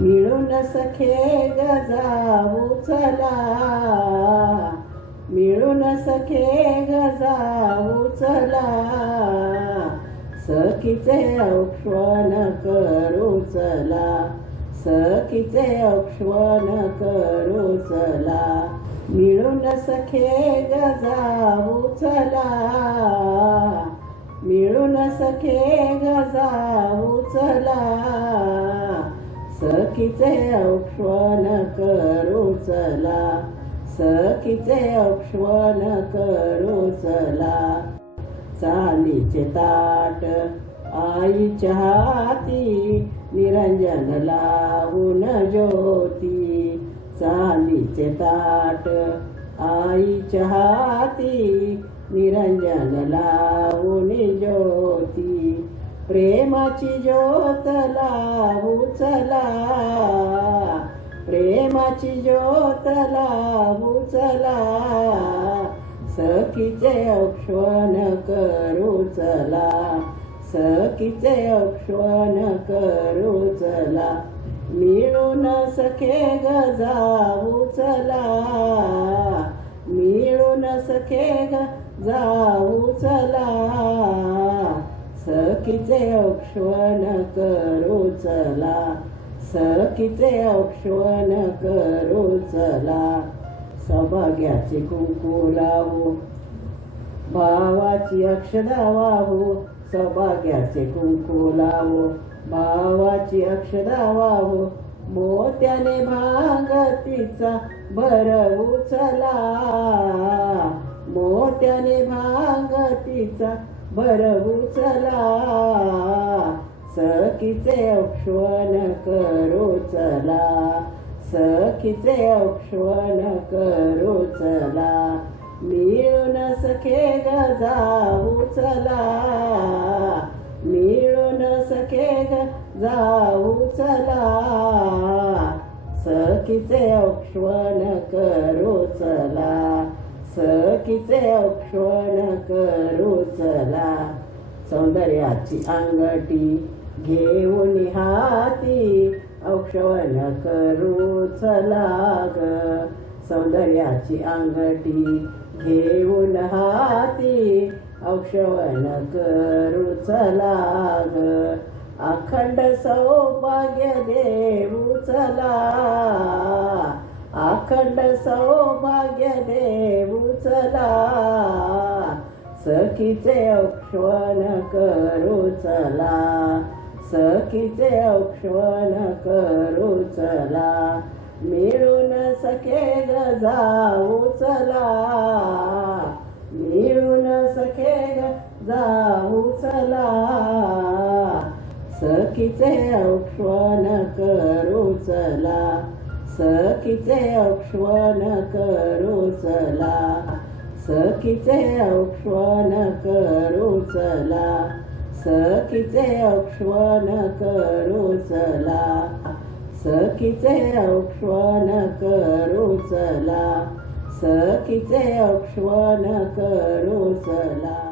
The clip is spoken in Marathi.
मिळून सखे ग जाऊ चला, मिळून सखे ग जाऊ चला, सखीचे औक्षण करू चला, सखीचे औक्षण करू चला. मिळून सखे ग जाऊ चला, मिळून सखे ग जाऊ चला, सखीचे औक्षण करू चला, सखीचे औक्षण करू चला. चांदीचे ताट आईच्या हाती, निरंजन लावून ज्योती, चांदीचे ताट आईच्या हाती, निरंजन लावून ज्योती. प्रेमाची ज्योत लावू चला, प्रेमाची ज्योत लावू चला, सखीचे औक्षण करू चला, सखीचे औक्षण करू चला. मिळून सखे ग जाऊ चला, मिळून सखे ग जाऊ चला, सखीचे औक्षण करू चला, सखीचे औक्षण करू चला. सौभाग्याचे कुंकू लावू, भावाची अक्षदा वाहू, सौभाग्याचे कुंकू लावू, भावाची अक्षदा वाहू, मोत्याने भांगतीचा भरवू चला, मोत्याने भांगतीचा भरवू चला, सखीचे औक्षण करू चला, सखीचे औक्षण करू चला. मिळून सखे ग जाऊ चला, मिळून सखे ग जाऊ चला, सखीचे औक्षण करू चला, सखीचे औक्षण करू चला. सौंदर्याची अंगठी घेऊन हाती, औक्षण करू चला ग, सौंदर्याची अंगठी घेऊन हाती, औक्षण करू चला ग. अखंड सौभाग्य देऊ चला, अखंड सौभाग्य देऊ चला, सखीचे औक्षण करू चला, सखीचे औक्षण करू चला. मिळून सखे ग जाऊ चला, मिळून सखे ग जाऊ चला, सखीचे औक्षण करू चला, सखीचे औक्षण करू चला, सखीचे औक्षण करू चला, सखीचे औक्षण करू चला, सखीचे औक्षण करू चला, सखीचे औक्षण करू चला.